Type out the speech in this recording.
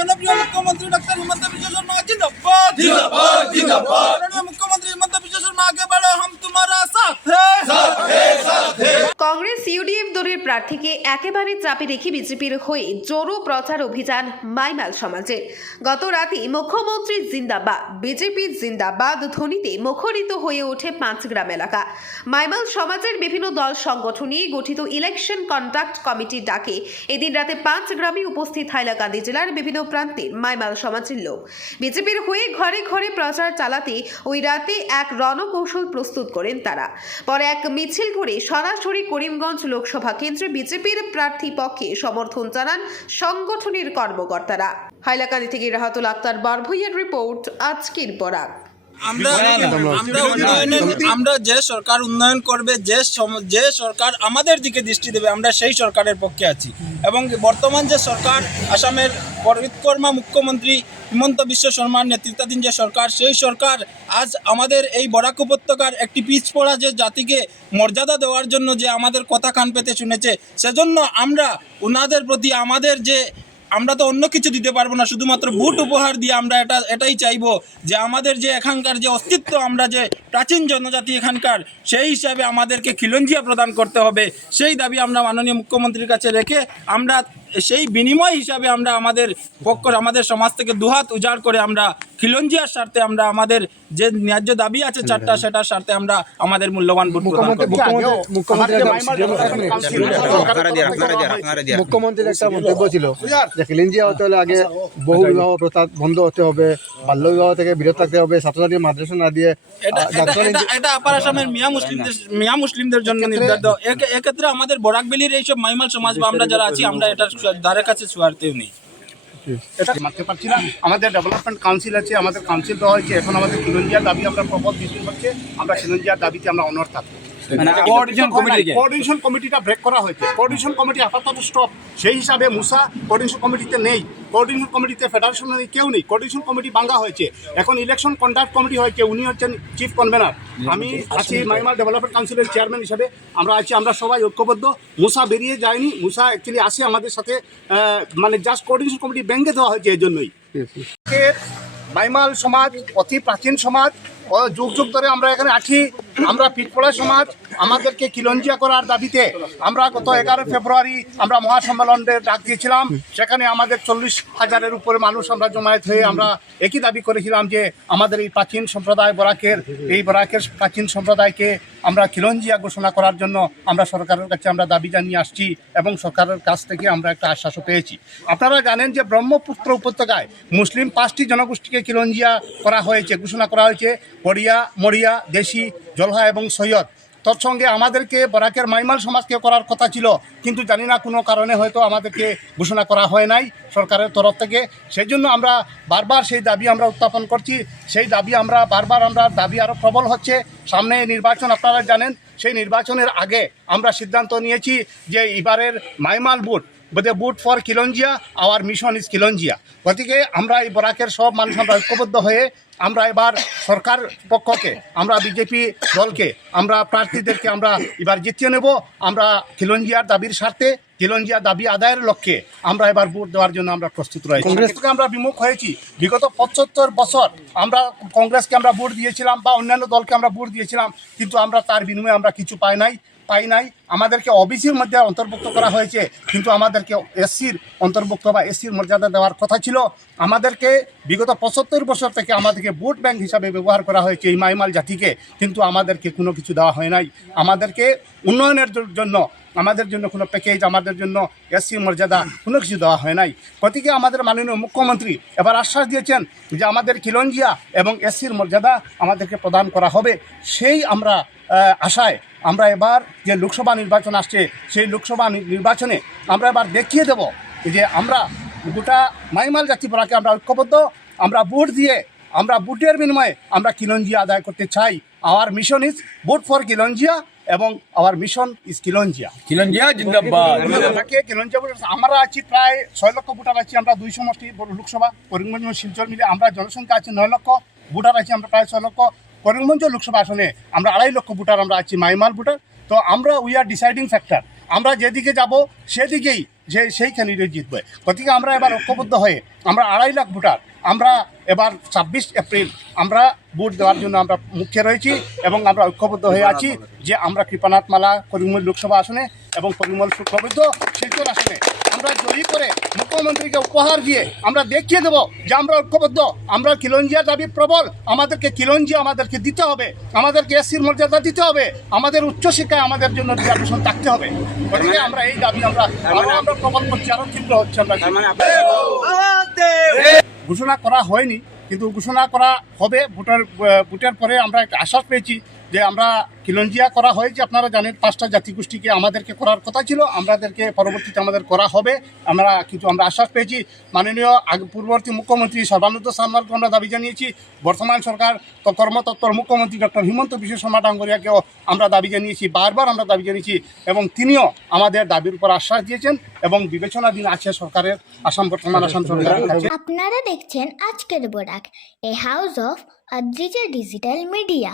জনপ্রিয় মুখ্যমন্ত্রী ডক্টর হিমন্ত বিশ্ব শর্মা जिंदाबाद जिंदाबाद जिंदाबाद। मुख्यमंत्री हिमंत विश्व शर्मा आगे बढ़ो, हम तुम्हारा साथ है। কংগ্রেস ইউডিএফ দলের প্রার্থীকে একেবারে চাপে রেখে বিজেপির হয়ে জোরো প্রচার অভিযান মাইমাল সমাজে। গত রাতে মুখ্যমন্ত্রী জিন্দাবাদ, বিজেপি জিন্দাবাদ ধ্বনিতে মুখরিত হয়ে ওঠে পাঁচগ্রাম এলাকা। মাইমাল সমাজের বিভিন্ন দল সংগঠন নিয়ে গঠিত ইলেকশন কন্ডাক্ট কমিটির ডাকে এদিন রাতে পাঁচগ্রামে উপস্থিত হাইলাকান্দি জেলার বিভিন্ন প্রান্তের মাইমাল সমাজের লোক। বিজেপির হয়ে ঘরে ঘরে প্রচার চালাতে ওই রাতে এক রণকৌশল প্রস্তুত করেন তারা। পরে এক মিছিল করে সরাসরি করিমগঞ্জ লোকসভা কেন্দ্রে বিজেপির প্রার্থী পক্ষে সমর্থন জানান সংগঠনের কর্মকর্তারা। হাইলাকান্দি থেকে রাহাতুল আক্তার বারভূইয়ের রিপোর্ট, আজকের বরাক। আমরা যে সরকার উন্নয়ন করবে, যে সরকার আমাদের দিকে দৃষ্টি দেবে, আমরা সেই সরকারের পক্ষে আছি। এবং বর্তমান যে সরকার, আসামের পরিকর্মা মুখ্যমন্ত্রী হিমন্ত বিশ্ব শর্মার নেতৃত্বাধীন যে সরকার, সেই সরকার আজ আমাদের এই বরাক উপত্যকার একটি পিছপড়া যে জাতিকে মর্যাদা দেওয়ার জন্য যে আমাদের কথা কান পেতে শুনেছে, সেজন্য আমরা ওনাদের প্রতি আমরা তো অন্য কিছু দিতে পারবো না, শুধুমাত্র ভোট উপহার দিয়ে আমরা এটাই চাইবো যে আমাদের যে এখানকার যে অস্তিত্ব, আমরা যে প্রাচীন জনজাতি এখানকার, সেই হিসাবে আমাদেরকে খিলঞ্জিয়া প্রদান করতে হবে। সেই দাবি আমরা মাননীয় মুখ্যমন্ত্রীর কাছে রেখে আমরা সেই বিনিময় হিসাবে আমরা আমাদের সমাজ থেকে দুহাত উজাড় করে আমরা খিলঞ্জিয়ার স্বার্থে আমরা আমাদের যে ন্যায্য দাবি আছে চারটা, সেটার স্বার্থে আমরা আমাদের মূল্যবান ভোট প্রদান করব। মুখ্যমন্ত্রীর একটা মন্তব্য ছিল যে খিলঞ্জিয়া হতে হলে আগে বহু বিবাহ প্রথা বন্ধ হতে হবে, বাল্য বিবাহ থেকে বিরত থাকতে হবে, ছাত্রছাত্রী মাদ্রাসা না দিয়ে। এটা আপার আসামের মিয়া মুসলিমদের জন্য নির্ধারিত। এক্ষেত্রে আমাদের বরাকবেলির এইসব মাইমাল সমাজ বা আমরা যারা আছি, আমরা এটার দ্বারের কাছে সুয়ার্তেও নেই। এটা মানতে পারছি না। আমাদের ডেভেলপমেন্ট কাউন্সিল আছে, আমাদের কাউন্সিল দেওয়া হয়েছে। এখন আমাদের খিলঞ্জিয়ার দাবি আমরা প্রবল দৃষ্টি হচ্ছে, আমরা খিলঞ্জিয়ার দাবিতে আমরা অনড় থাকবো। কোঅর্ডিনেশন কমিটিটা ব্রেক করা হয়েছে। কোঅর্ডিনেশন কমিটি আপাতত স্টপ। সেই হিসাবে মুসা কোঅর্ডিনেশন কমিটিতে নেই, কোঅর্ডিনেশন কমিটিতে ফেডারেশন নেই, কেউ নেই। কোঅর্ডিনেশন কমিটি ভাঙা হয়েছে। এখন ইলেকশন কন্ডাক্ট কমিটি হয়েছে, উনি হচ্ছেন চিফ কনভেনার। আমি আছি মাইমাল ডেভেলপমেন্ট কাউন্সিলের চেয়ারম্যান হিসাবে। আমরা আছি, আমরা সবাই ঐক্যবদ্ধ। মুসা বেরিয়ে যায়নি, মুসা অ্যাকচুয়ালি আসে আমাদের সাথে, মানে জাস্ট কোঅর্ডিনেশন কমিটি ভেঙে দেওয়া হয়েছে এই জন্যই। মাইমাল সমাজ অতি প্রাচীন সমাজ, যুগ যুগ ধরে আমরা এখানে আছি। আমরা পিঠপড়া সমাজ, আমাদেরকে খিলঞ্জিয়া করার দাবিতে আমরা গত 11 ফেব্রুয়ারি আমরা মহাসম্মেলনের ডাক দিয়েছিলাম। সেখানে আমাদের 40,000-এর উপরে মানুষ আমরা জমায়েত হয়ে আমরা একই দাবি করেছিলাম যে আমাদের এই প্রাচীন সম্প্রদায় বরাকের প্রাচীন সম্প্রদায়কে আমরা খিলঞ্জিয়া ঘোষণা করার জন্য আমরা সরকারের কাছে আমরা দাবি জানিয়ে আসছি এবং সরকারের কাছ থেকে আমরা একটা আশ্বাসও পেয়েছি। আপনারা জানেন যে ব্রহ্মপুত্র উপত্যকায় মুসলিম 5টি জনগোষ্ঠীকে খিলঞ্জিয়া করা হয়েছে, ঘোষণা করা হয়েছে: পড়িয়া, মরিয়া, দেশি, জলহা এবং সৈয়দ। তৎসঙ্গে আমাদেরকে বরাকের মাইমাল সমাজকে করার কথা ছিল, কিন্তু জানি না কোনো কারণে হয়তো আমাদেরকে ঘোষণা করা হয় নাই সরকারের তরফ থেকে। সেই জন্য আমরা বারবার সেই দাবি আমরা উত্থাপন করছি। সেই দাবি আমরা দাবি আরও প্রবল হচ্ছে। সামনে নির্বাচন, আপনারা জানেন। সেই নির্বাচনের আগে আমরা সিদ্ধান্ত নিয়েছি যে এবারের মাইমাল বুট ফর খিলঞ্জিয়া, আওয়ার মিশন ইজ খিলঞ্জিয়া। গতিকে আমরা এই বরাকের সব মানুষ আমরা ঐক্যবদ্ধ হয়ে আমরা এবার সরকার পক্ষকে, আমরা বিজেপি দলকে, আমরা প্রার্থীদেরকে আমরা এবার জিতিয়ে নেব। আমরা খিলঞ্জিয়ার দাবির স্বার্থে, খিলঞ্জিয়া দাবি আদায়ের লক্ষ্যে আমরা এবার ভোট দেওয়ার জন্য আমরা প্রস্তুত রয়েছি। কংগ্রেস থেকে আমরা বিমুখ হয়েছি। বিগত 75 বছর আমরা কংগ্রেসকে আমরা ভোট দিয়েছিলাম বা অন্যান্য দলকে আমরা ভোট দিয়েছিলাম, কিন্তু আমরা তার বিনিময়ে আমরা কিছু পাই নাই। আমাদেরকে ওবিসির মধ্যে অন্তর্ভুক্ত করা হয়েছে, কিন্তু আমাদেরকে এসসির অন্তর্ভুক্ত বা এসসির মর্যাদা দেওয়ার কথা ছিল। আমাদেরকে বিগত 75 বছর থেকে আমাদেরকে ভোট ব্যাংক হিসাবে ব্যবহার করা হয়েছে এই মাইমাল জাতিকে, কিন্তু আমাদেরকে কোনো কিছু দেওয়া হয় নাই। আমাদেরকে উন্নয়নের জন্য, আমাদের জন্য কোনো প্যাকেজ, আমাদের জন্য এসসি মর্যাদা কোনো কিছু দেওয়া হয় নাই। গতিকে আমাদের মাননীয় মুখ্যমন্ত্রী এবার আশ্বাস দিয়েছেন যে আমাদের খিলঞ্জিয়া এবং এসসির মর্যাদা আমাদেরকে প্রদান করা হবে। সেই আমরা আশায় আমরা এবার যে লোকসভা নির্বাচন আসছে, সেই লোকসভা নির্বাচনে আমরা এবার দেখিয়ে দেব যে আমরা গোটা মাইমাল জাতি বরাকে আমরা ঐক্যবদ্ধ। আমরা ভোট দিয়ে, আমরা ভোটের বিনিময়ে আমরা খিলঞ্জিয়া আদায় করতে চাই। Our mission is vote for khilonjia এবং আওয়ার মিশন ইজ খিলঞ্জিয়া। খিলঞ্জিয়া জিন্দাবাদ। আমরা আছি প্রায় 6 লক্ষ ভোটার আছি। আমরা 2 সমষ্টি লোকসভা, করিমগঞ্জ এবং শিলচর মিলে আমরা জনসংখ্যা আছে 9 লক্ষ ভোটার আছি। আমরা প্রায় 6 লক্ষ। করিমগঞ্জ লোকসভা আসনে আমরা 2.5 লক্ষ ভোটার আমরা আছি, মাইমাল ভোটার। তো আমরা উই আর ডিসাইডিং ফ্যাক্টর। আমরা যেদিকে যাব সেদিকেই যে সেই ক্যান্ডিডেট জিতবে। গতিকে আমরা এবার ঐক্যবদ্ধ হয়ে আমরা 2.5 লাখ ভোটার আমরা এবার 26 এপ্রিল আমরা ভোট দেওয়ার জন্য আমরা মুখ্যে রয়েছি এবং আমরা ঐক্যবদ্ধ হয়ে আছি যে আমরা কৃপানাথ মালা করিমগঞ্জ লোকসভা আসনে এবং করিমগঞ্জ শুক্লবৈদ্য শিলচর আসনে আমরা জয়ী করে মুখ্যমন্ত্রীকে উপহার দিয়ে আমরা দেখিয়ে দেবো যে আমরা ঐক্যবদ্ধ। আমরা খিলঞ্জিয়া দাবি প্রবল, আমাদেরকে খিলঞ্জিয়া আমাদেরকে দিতে হবে, আমাদেরকে এসসির মর্যাদা দিতে হবে, আমাদের উচ্চশিক্ষায় আমাদের জন্য রিজার্ভেশন থাকতে হবে। গতিকে আমরা এই দাবি আমরা প্রবল করছি, আরও তীব্র হচ্ছে। আমরা ঘোষণা করা হয়নি, কিন্তু ঘোষণা করা হবে ভোটের পরে। আমরা একটা আশ্বাস পেয়েছি যে আমরা খিলঞ্জিয়া করা হয়েছে, আপনারা জানেন 5টা জাতিগোষ্ঠীকে আমাদেরকে করার কথা ছিল, আমাদেরকে পরবর্তীতে আমাদের করা হবে। আমরা আশ্বাস পেয়েছি। মাননীয় পূর্ববর্তী মুখ্যমন্ত্রী সর্বানন্দ সোনোয়ালকে আমরা দাবি জানিয়েছি, বর্তমান সরকার কর্মতৎপর মুখ্যমন্ত্রী ডক্টর হিমন্ত বিশ্ব শর্মা ডাঙ্গরিয়াকেও আমরা দাবি জানিয়েছি, বারবার আমরা দাবি জানিয়েছি এবং তিনিও আমাদের দাবির উপর আশ্বাস দিয়েছেন এবং বিবেচনাধীন আছে সরকারের, বর্তমান আসাম সরকারের কাছে। আপনারা দেখছেন আজকের Barak, a house of Adrija digital media.